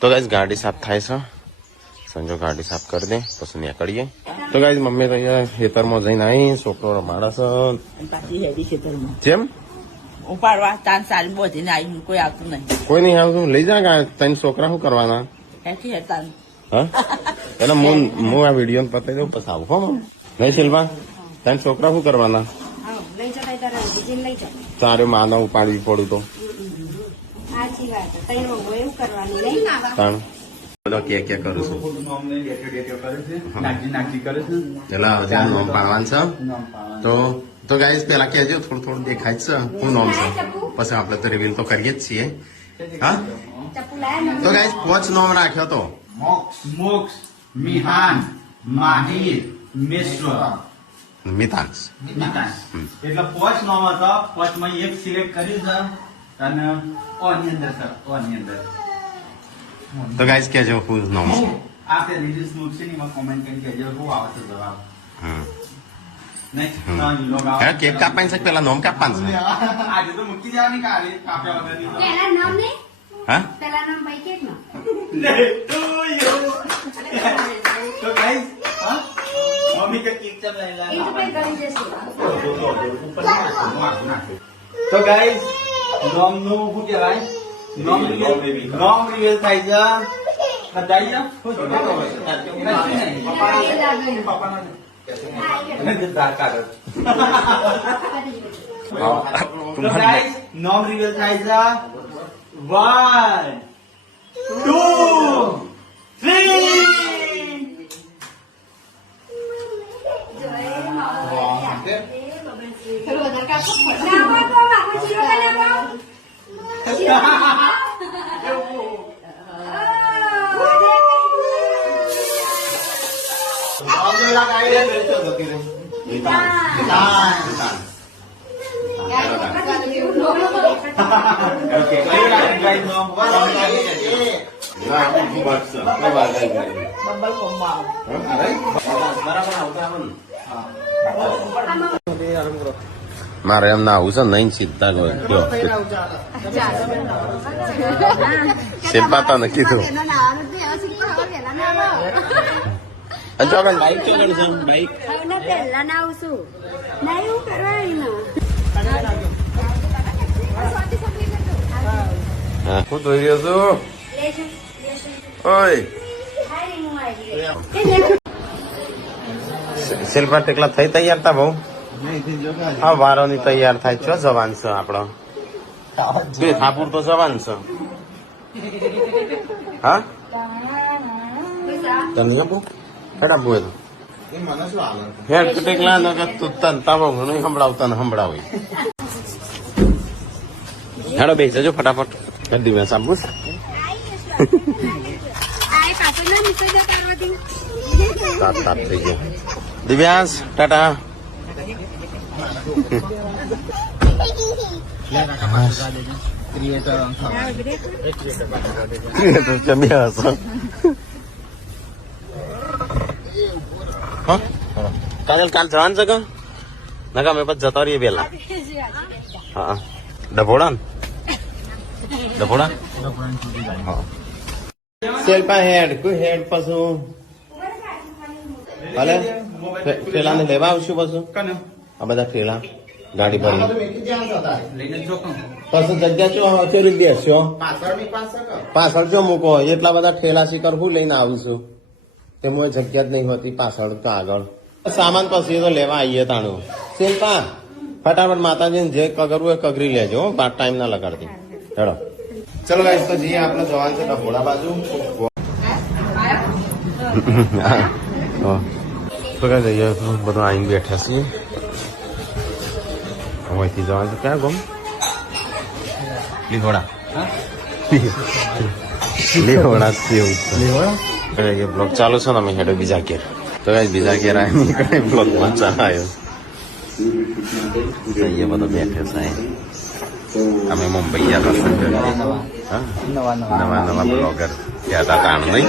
તો ગાઈસ ગાડી સાફ થાય છે. સંજો ગાડી સાફ કરી દે પછી નીકળીએ. તો ગાઈસ મમ્મી તો અહીંયા ખેતરમાં જઈને આવી છોકરો રમાડે છે. પાછી હેડી ખેતરમાં જેમ ઉપાડવા તાન સારી બોધીને આવી કોઈ આવતું નહીં. કોઈ નહીં આવતું લઈ જા ત્રણ છોકરા શું કરવાના? હેઠી હેતાન હા એને હું આ વિડીયો પતાવી દઉં પછી આવું હો નહીં શિલ્પા ત્રણ છોકરા શું કરવાના? તારે માનવ ઉપાડવી પડ્યું તો બધો કે કરું છું પેલા હજી નોમ પાડવાનું છે. તો ગાઈસ પેલા કહેજો થોડું દેખાય છે શું નોમ છે પછી આપણે તો રિવીલ તો કરીએ જ છીએ. હા તો ગાઈસ 5 નોમ રાખ્યો તો મોક્ષ, મિહાન, માહિર, મિશ્ર, મિતાંશ. એટલે 5 નામ હતા. 5 માં એક સિલેક્ટ કર્યું છે અને ઓની અંદર છે ઓની અંદર. તો ગાઈસ કહેજો શું નોમ છે. આ તે રીલ્સ મૂકશે ને એમાં કોમેન્ટ કરીને કહેજો શું આવે છે જવાબ. હા કેક કાપવાની છે પેલા નોમ કાપવાનું છે. આજે તો મૂકી જવાની કાલે કાપ્યા વગરની. પેલા નામ ને હા પેલા નામ ભાઈ કેક નો તો ગાઈસ હા મમ્મી કે કેક ચમ લઈ એ તો ભાઈ ગળી જશે. તો ગાઈસ નોમ નું શું કહેવાય? નોમ રિવીલ થાય છે. બધાઈ જા ખુશ નોમ રિવીલ થાય છે. 1 2 બબ્બલ કોમ્બા મારે એમ ના આવું છે નહીં સીધા શિલ્પા તો નક્કી થયું. બાઈક ચોગડ છે બાઈક પેલા ના આવશું ના એવું કરવાનું હા હું ધોઈ રહ્યો છું. ઓય શિલ્પા ટેકલા થઈ તૈયાર તા બહુ હા વારો ની તૈયાર થાય છો જવાન છે આપડો બે થાપુર તો જવાન છે. હા તને આપું હેડ આપું એ તો હેડ ટેકલા તું તન તાવો ઘણું સંભળાવતા ને સંભળાવી હેડો બેસી જજો ફટાફટ કરી દિવસ આપું તાત થઈ ગયો. દિવ્યાંશ ટાટા કાજલ કાલ જવાનું છે કે ના અમે પછી જતા રહીએ પેલા. હા ડભોડા ને ડભોડા શિલ્પા હેડ કોઈ હેડ પાછું ભલે ઠેલા ને લેવા આવશું પાછું આ બધા ઠેલા ગાડી ભરી પાછું જગ્યા ચોરી દેશો પાછળ જો મૂકો એટલા બધા ઠેલા શીકર હું લઈને આવીશું તેમાં જગ્યા જ નહીં હોતી પાછળ તો આગળ સામાન પછી તો લેવા આવીએ તાણું. શિલ્પા ફટાફટ માતાજીને જે કગરવું એ કગરી લેજો બાર ટાઈમ ના લગાડતી. હેડો ચલો ગાઈસ તો જઈએ આપણે જવાનું છે ડભોડા બાજુ. તો કઈ જઈએ બધું આવીને બેઠા છીએ. અહીંથી જવાનું છે ક્યાં ગમ લીહોડા લીહોડા સેવ બ્લોગ ચાલુ છે ને અમે હેડો બીજા ઘેર. તો કઈ બીજા ઘેર આવી બ્લોગ પણ ચાલ્યો જઈએ બધો બેઠે છે. અમે મુંબઈ ગયા હતા નવા બ્લોગર ગયા હતા તાણ નહીં.